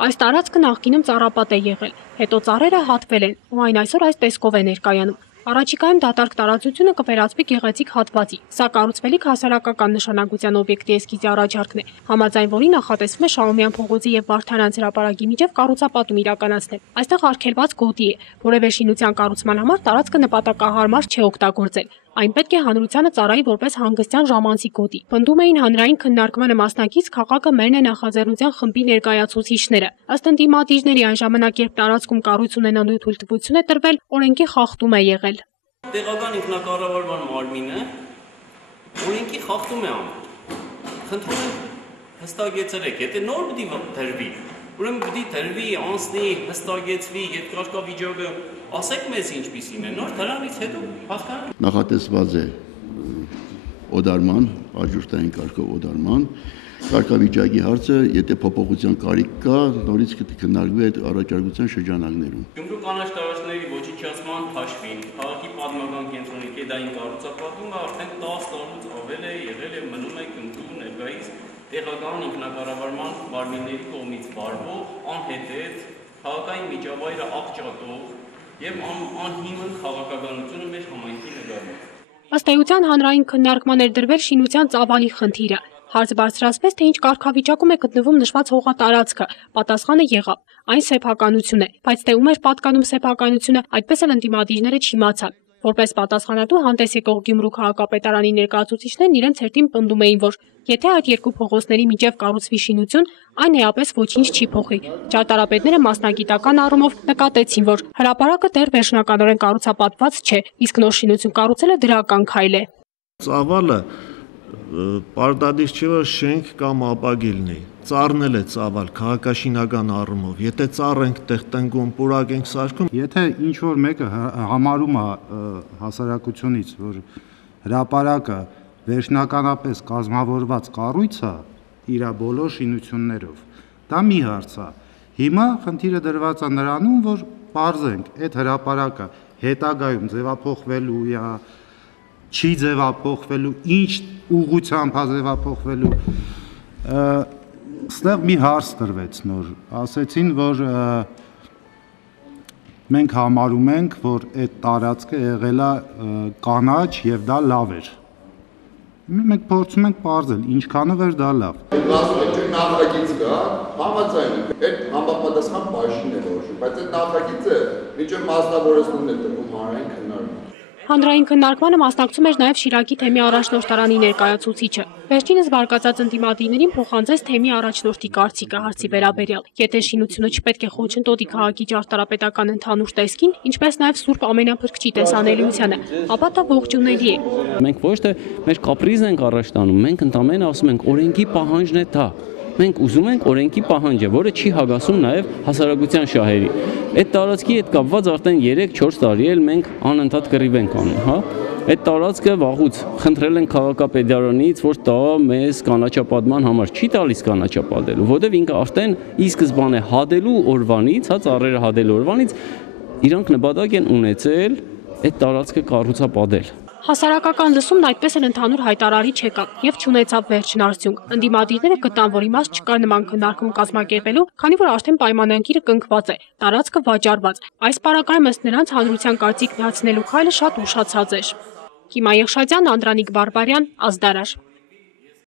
Այս տարածքը նախկինում ծառապատ է եղել, հետո ծառերը հատվել են, ու այն այսօր այս տեսքով է ներկայանում։ Առաջիկայում դատարկ տարածությունը կվերածվի գեղեցիկ հատվածի, սա կառուցվելիք հասարակական նշանակության օբյեկտի էսքիզի առաջարկն է, համաձայն որի նախատեսվում է Շահումյան փողոցի եւ Վարդանանց հրապարակի միջև կառուցապատում իրականացնել։ Այստեղ արգելված գոտի է, որևէ շինության կառուցման համար տարածքը նպատակահարմար չէ օգտագործել։ Այն պետք է հանրությանը ծառայի որպես հանգստյան ժամանցի գոտի։ Պնդում էին հանրային քննարկմանը մասնակից քաղաքը մերն է նախաձեռնության խմբի ներկայացուցիչները։ Ըստ ընդդիմադիրների այն ժամանակ, երբ տարածքում կառույց ունենալու թույլտվություն է տրվել, օրենքի խախտում է եղել։ Տեղական ինքնակառավարման մարմինը օրենքի խախտում է անում։ Խնդրում եմ հստակեցրեք, եթե նոր պիտի դրվի, ուրեմն պիտի դրվի, անցնի, հստակեցվի, երկրաշարժվիճակը, ասեք մեզ ինչպիսին է, նոր դրանից հետո հասկանանք։ Նախատեսված է օդարման, արժութային կարգով օդարման, կարգավիճակի հարցը, եթե փոփոխության կարիք կա, նորից քննարկվի այդ առաջարկության շրջանակներում։ Գյումրու կանաչ տարածքների ոչնչացման հաշվին, քաղաքի պատմական կենտրոնի կեդային կառուցապատումը արդեն 10 տարուց ավել է եղել եւ մնում է Գյումրու ներկայիս տեղական ինքնակառավարման մարմինների կողմից վարվող, անհետեթ, քաղաքային միջավայրը աղճատող եւ անհիմն քաղաքականությունը մեր համայնքի նկատմամբ։ Ըստ էության հանրային քննարկման էր դրվել շինության ծավալի խնդիրը։ Հարց բարձրացվեց, թե ինչ կարգավիճակում է գտնվում նշված հողատարածքը։ Պատասխանը եղավ՝ այն սեփականություն է, բայց թե ում էր պատկանում սեփականությունը, այդպես էլ ընդդիմադիրները չիմացան։ Որպես պատասխանատու հանդես եկող Գյումրու քաղաքապետարանի ներկայացուցիչներն իրենց հերթին պնդում էին, որ եթե այդ երկու փողոցների միջև կառուցվի շինություն, այն էապես ոչինչ չի փոխի։ Ճարտարապետները մասնագիտական առումով նկատեցին, որ հրապարակը դեռ վերջնականորեն կառուցապատված չէ, իսկ նոր շինություն կառուցելը դրական քայլ է։ Ծավալը պարտադիր չէ, որ շենք կամ ապագի լինի։ Ծառն էլ է ծավալ քաղաքաշինական առումով։ Եթե ծառ ենք տեղ տնկում, պուրակ ենք սարքում, եթե ինչ որ մեկը համարում է հասարակությունից, որ հրապարակը վերջնականապես կազմավորված կառույց է իր բոլոր շինություններով, դա մի հարց է։ Հիմա խնդիրը դրված է նրանում, որ բարձենք այդ հրապարակը հետագայում ձևափոխվելու է, չի ձևափոխվելու, ինչ ուղղությամբ է ձևափոխվելու։ Ստեղ մի հարց տրվեց նոր, ասեցին, որ մենք համարում ենք, որ այդ տարածքը եղել է կանաչ եւ դա լավ էր։ Մենք փորձում ենք պարզել, ինչքանով էր դա լավ։ Նախագիծ կա, համաձայն ենք, այդ համապատասխան բաժին է որոշում, բայց այդ նախագիծը միջև մասնավորեցումն է տրվում հանրային քննարկման։ Հանրային քննարկմանը մասնակցում էր նաև Շիրակի թեմի առաջնորդարանի ներկայացուցիչը։ Վերջինս բարկացած ընդդիմադիրներին փոխանցեց թեմի առաջնորդի կարծիքը հարցի վերաբերյալ։ Եթե շինությունը չպետք է խոչընդոտի քաղաքի ճարտարապետական ընդհանուր տեսքին, ինչպես նաև Սուրբ Ամենափրկչի տեսանելիությանը, ապա դա ողջունելի է։ Մենք ոչ թե մեր կապրիզն ենք առաջ տանում, մենք ընդամենը ասում ենք օրենքի պահանջն է դա։ Մենք ուզում ենք օրենքի պահանջը, որը չի հագասում նաև հասարակության շահերի։ Այդ տարածքի հետ կապված արդեն 3-4 տարի էլ մենք անընդհատ կռիվ ենք անում, հա։ Այդ տարածքը վաղուց խնդրել են քաղաքապետարանից, որ տա մեզ կանաչապատման համար, չի տալիս կանաչապատելու, որովհետև ինքը արդեն ի սկզբանե հադելու օրվանից, հա, ծառերը հադելու օրվանից իրանք նպատակ են ունեցել այդ տարածքը կառուցապատել։ Հասարակական լսումն այդպես էլ ընդհանուր հայտարարի չեկավ եւ չունեցավ վերջին արդյունք։ Ընդդիմադիրները գտան, որ իմաստ չկար նման քննարկում կազմակերպելու, քանի որ արդեն պայմանագիրը կնքված է, տարածքը վաճառված։ Այս պարագայում ըստ նրանց հանրության կարծիքն հացնելու քայլը շատ ուշացած էր։ Կիմա Եղշադյան, Անդրանիկ Բարբարյան, Ազդարար։